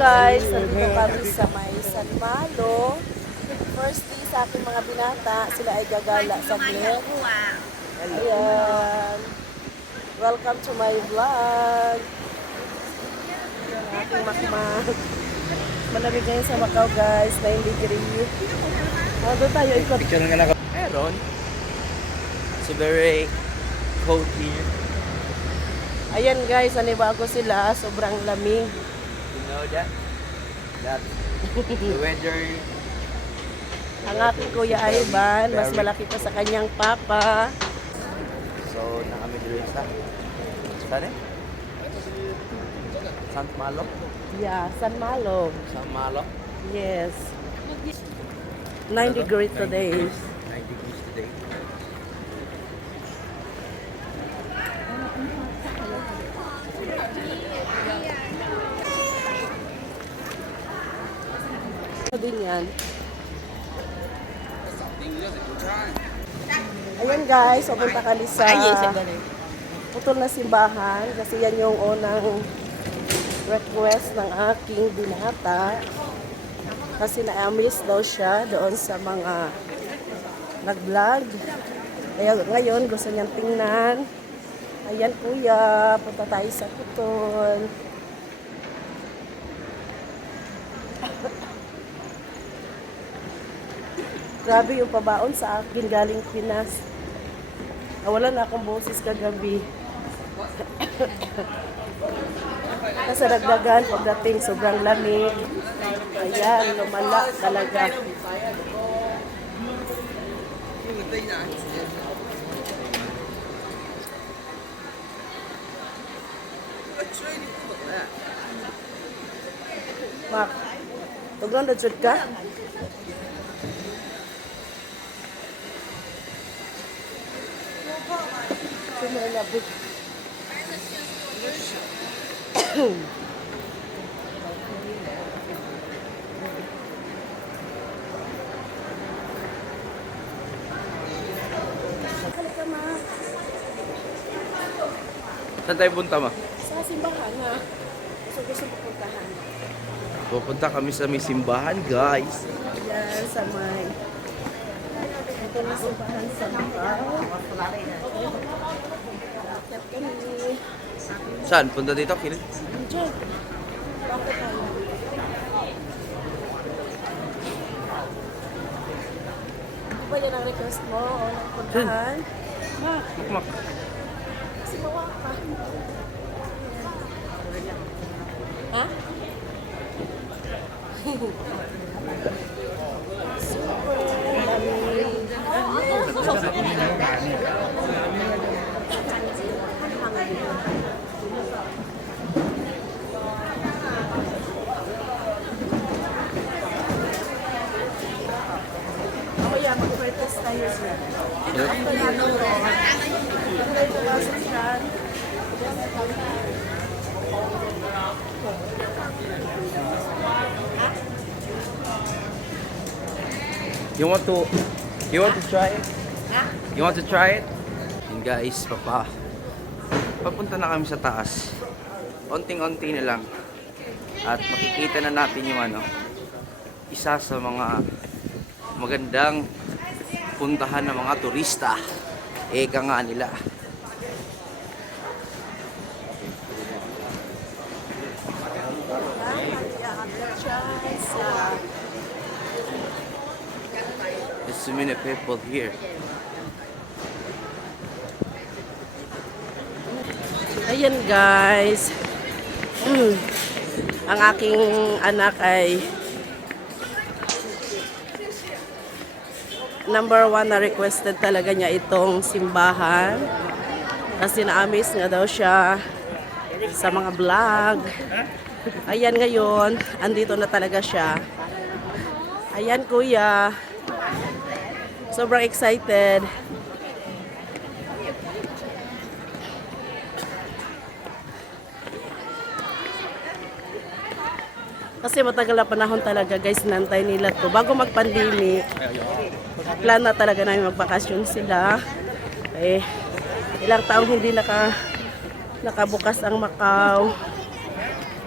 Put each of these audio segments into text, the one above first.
Guys. Nandito kami sa may San Malo. First day sa aking mga binata. Sila ay gagala sa vlog. Ayan. Welcome to my vlog. Ayan, aking makmak. Malamig ngayon sa Macau guys. 9 degree. Oh, doon tayo ikot. Picture nga naka... Meron. It's very cold here. Ayan guys, anibago sila. Sobrang lamig. You know that? That the weather Ang aking kuya Ivan, mas malaki pa sa kanyang papa. so na kami dito sa Saan eh? San Malo? Yeah, San Malo. San Malo? Yes. 9 degree today. 9 degrees today. Ano din yan? Ayan guys, pupunta kami sa putol na simbahan kasi yan yung unang request ng aking binata kasi na-miss daw siya doon sa mga nag-vlog. Kaya ngayon gusto niyang tingnan. Ayan kuya, punta tayo sa putol. Grabe yung pabaon sa akin galing Pinas. Nawala na akong boses kagabi. Kasi nagdagan pagdating sobrang lamig. Ayan, lumala talaga. Mak, tugnan na ka? Halika ma, Saan tayo punta ma? sa simbahan ha. Gusto gusto pupuntahan. Pupunta kami sa may simbahan guys. Yan sa may ito na simbahan sa Macau. Kami. Saan? Punta dito? Kilit? Diyan. Bakit tayo? Ano ba yan ang request mo o nagpuntahan? Ma, Makmak. kasi mawa ka. Ha? Super You want to You want to try it? You want to try it? And guys, papa. Papunta na kami sa taas. Onting-onti na lang. At makikita na natin yung ano, isa sa mga magandang puntahan ng mga turista. Eka nga nila. There's so many people here. Ayan guys. Mm. Ang aking anak ay number one na requested talaga niya itong simbahan. Kasi na-amaze nga daw siya sa mga vlog. Ayan ngayon, andito na talaga siya. Ayan kuya. Sobrang excited. Kasi matagal na panahon talaga guys, nantay nila to. Bago mag-pandemic, plan na talaga namin magbakasyon sila. Eh, ilang taong hindi naka, nakabukas ang Macau.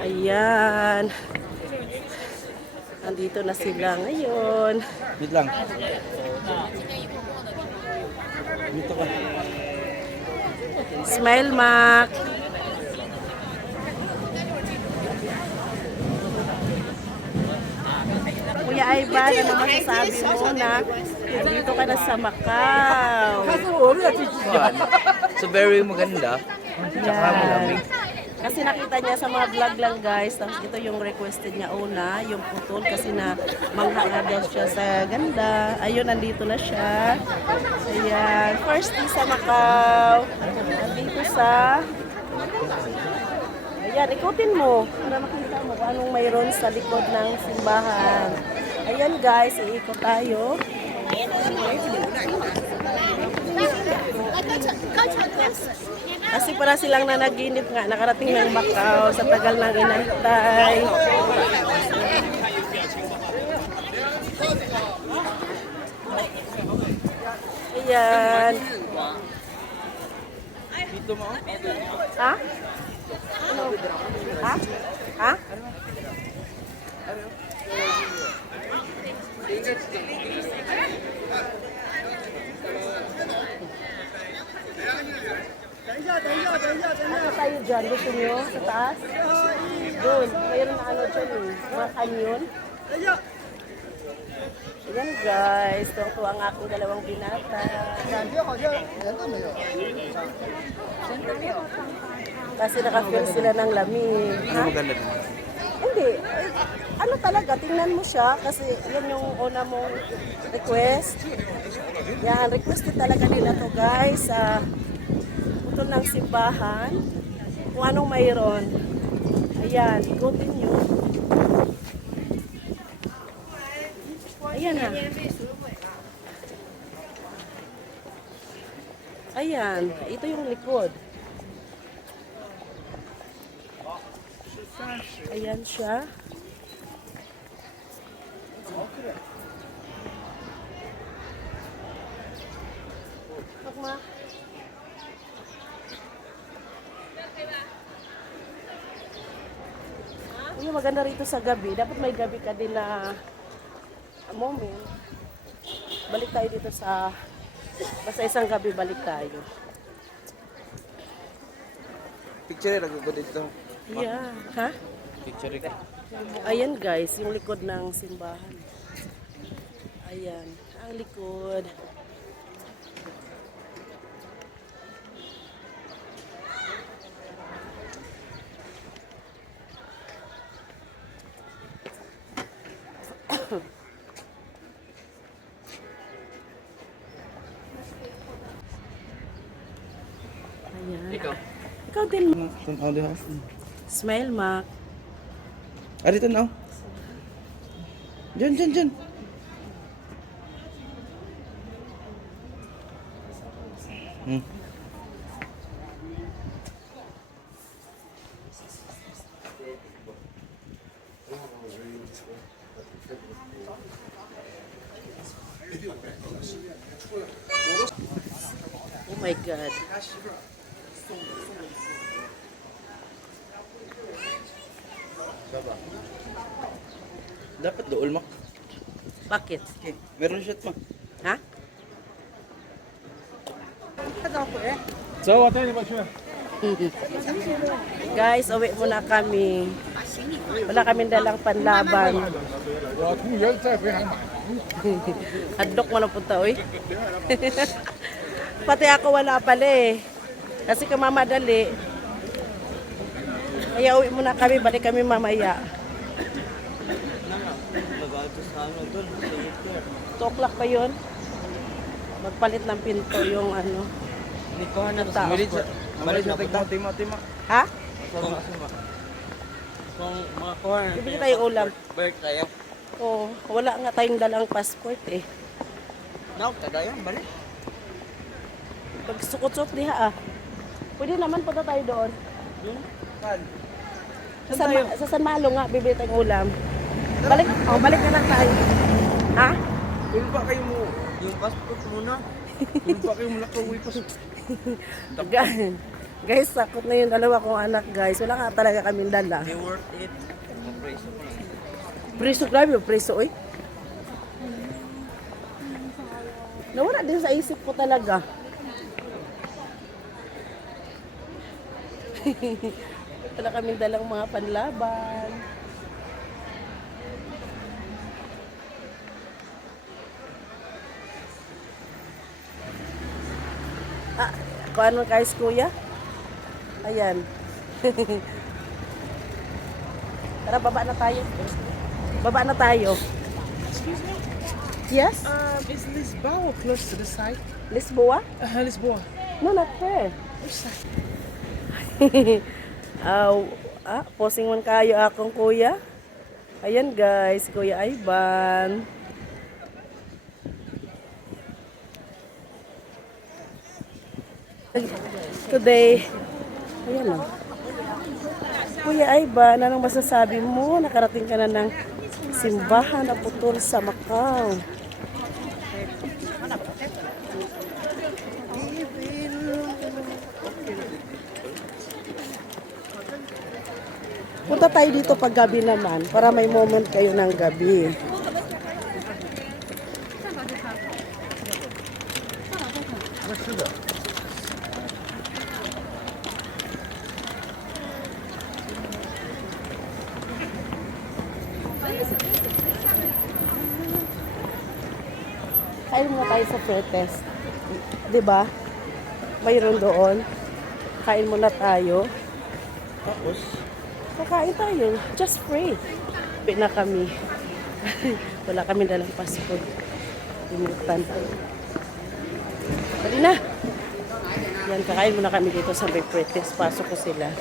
Ayan. Andito na sila ngayon. Wait lang. Dito ka. Smile, Mac. Kuya Ivan, ano masasabi mo na dito ka na sa Macau? Yan. So very maganda. Tsaka malamig. Kasi nakita niya sa mga vlog lang guys, tapos ito yung requested niya una, yung putol kasi na mangha nga daw siya sa ganda. Ayun, nandito na siya. Ayan, first day sa Macau. Nandito sa... Ayan, ikutin mo para makita mo kung anong mayroon sa likod ng simbahan. Ayan guys, iikot tayo. Kasi para silang nanaginip nga, nakarating ng Macau sa tagal ng inantay. Ayan. Dito mo. Ha? Ha? Ha? Ano tayo dyan? Gusto nyo? Sa taas? Doon. Mayroon na ano dyan eh. Mga kanyon. Ayan guys. Tuwang-tuwa ang aking dalawang binata. Kasi naka-feel sila ng lamig. Ha? Hindi. Ano talaga, tingnan mo siya kasi yan yung una mong request. Yan, requested talaga nila to guys sa putol ng simbahan. Kung anong mayroon. Ayan, ikutin nyo. Ayan na. Ayan, ito yung likod. Ayan siya. Magma. Uy, maganda rito sa gabi. Dapat may gabi ka din na moment. Balik tayo dito sa basta isang gabi balik tayo. Picture lang ko dito. Yeah. Ha? Picture ko. Ayan guys, yung likod ng simbahan. Ayan, ang likod. Ayan. Ikaw. Ikaw din. Tanaw di ha. Smile, Mac. Ah, dito na. Diyan, diyan, diyan. Hmm. Oh my God. Dapat dool mo. Bakit? Okay. Meron shot mo. Ha? Guys, uwi muna kami. Wala kami dalang panlaban. Hadlok mo na punta, oy. Pati ako wala pala eh. Kasi kamamadali. Kaya uwi muna kami, balik kami mamaya. 2 o'clock pa yun. Magpalit ng pinto yung ano. Nikuha na tao. Malit na tignan timo timo. Ha? Kung mga kuha, Bibili tayo ulam. bird tayo. Oo, wala nga tayong dalang passport eh. Now, tagayan, balik. Pag sukot-sukot diha ah. Pwede naman punta tayo doon. Kan. Sa San, Ma- sa San Malo nga, bibili tayong ulam. Balik, oh, balik na lang tayo. Ha? Kung ba kayo mo, yung passport muna. Kung ba kayo mo nakauwi pa. Guys, guys, sakot na yung dalawa kong anak, guys. Wala nga talaga kaming dala. They worth it. Mapreso ko lang. Preso, grabe yung preso, oy. Nawala din sa isip ko talaga. Wala kaming dalang mga panlaban. Kung ano guys, kuya? Ayan. Tara, baba na tayo. Baba na tayo. Excuse me? Yes? Um, is Lisboa close to the site? Lisboa? Uh, Lisboa. No, not her. Which side? Ah, ah, posing man kayo akong kuya. Ayan guys, Kuya Ivan. Today, ayan o. Kuya Ivan, anong masasabi mo? Nakarating ka na ng simbahan na putol sa Macau. Punta tayo dito pag gabi naman para may moment kayo ng gabi. Kain sa Fretes. 'Di ba? Mayroon doon. Kain muna tayo. Tapos, Kakain tayo. Just free. Uwi na kami. Wala kami dalang passport. Limutan. Dali na. Yan, kakain muna kami dito sa Bay Pretes. Pasok ko sila.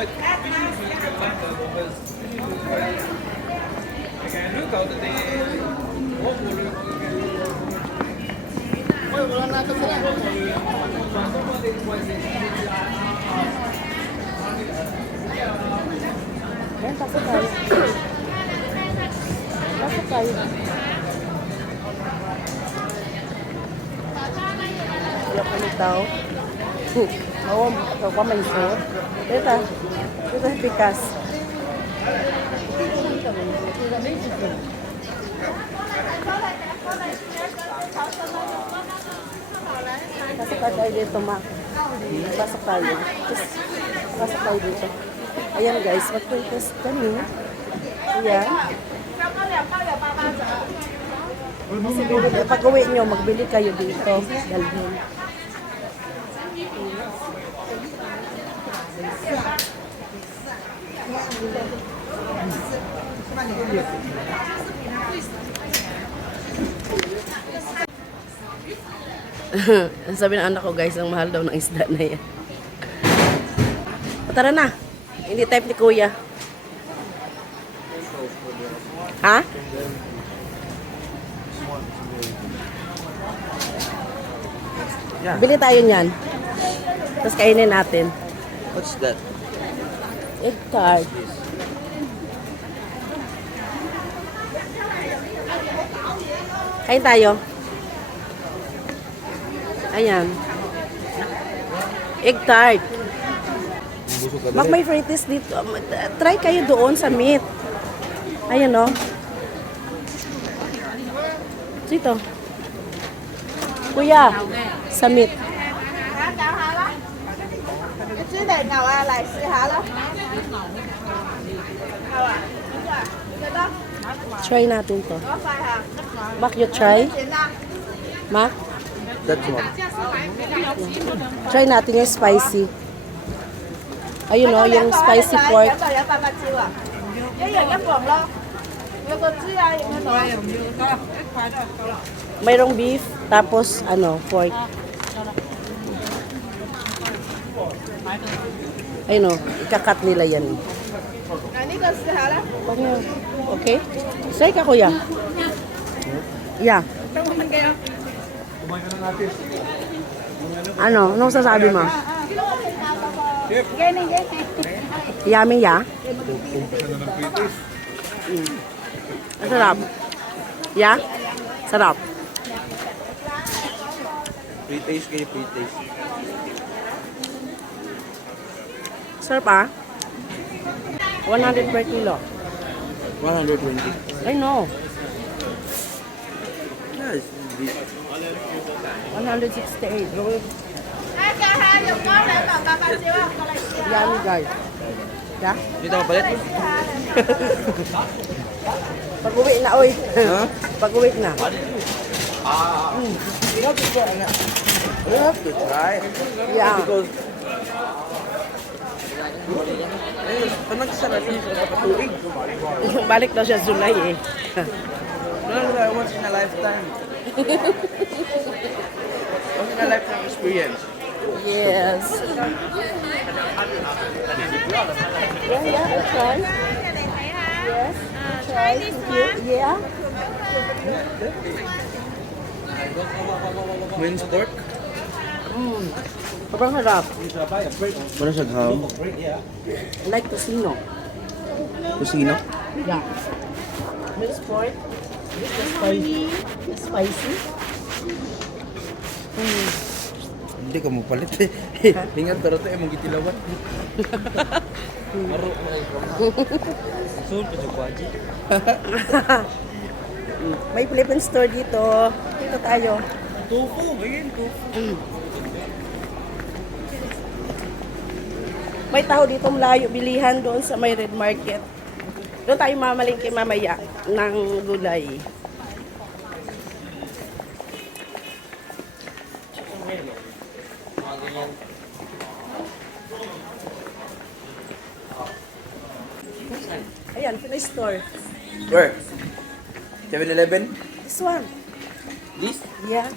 Yan, pasok tayo. Pasok tayo. Wala pa ni tao. Oo, ikaw pa may so. Dito, dito sa pikas. Pasok tayo dito, ma. Pasok tayo. Pasok tayo dito. Ayan guys, mag-request kami. Ayan. Kasi bibili, pag uwi nyo, magbili kayo dito. Dalhin. Sabi ng anak ko guys, ang mahal daw ng isda na yan. O, tara na. Hindi type ni kuya. Ha? Yeah. Bili tayo niyan. Tapos kainin natin. what's that? Egg tart. Kain tayo. Ayan. Egg tart. Bak may frites dito. Um, try kayo doon sa meat. Ayan o. Oh. Dito. Kuya, sa meat. Try natin to. Mac, you try? Mac? That's one. Try natin yung spicy. Ayun o, yung spicy pork. Mayroong beef, tapos ano, pork. Ayun oh, o, ikakat nila yan. Ano? Okay? Say ka, kuya. Yeah. Ano? Anong sasabi mo? Yummy, ya? Mm. Sarap. Ya? Sarap. Pre-taste kayo, pre-taste. Sarap ah. 100 per kilo. 120. I know. 168. Roll. Yan guys. Ya? Dito ka palit? Pag-uwi na, oy. Huh? Pag-uwi na. Ah. Mm. You have to try. You have to try. Yeah. Because Pag nagsarap yung kapatuig. Balik daw siya Zulay eh. Ano lang, once in a lifetime in a lifetime experience. Yes. Yeah, yeah, I try. Yes. Try this one. Yeah. Wings pork. Mm. Sobrang harap. Ano siya gahaw? I like tocino. Kusino? Yeah. Minced pork. Spicy. Spicy. Mm. Hindi ka mo palit eh. Ingat pero ito eh, mong gitilawan. Maro na Soon pa siya kwaji. May Philippine store dito. Dito tayo. Tofu, ayun, tofu. May tao dito malayo bilihan doon sa may red market. Doon tayo mamalingki mamaya ng gulay. Ayan, Pinoy store. Where? 7-Eleven? This one. This? Yeah.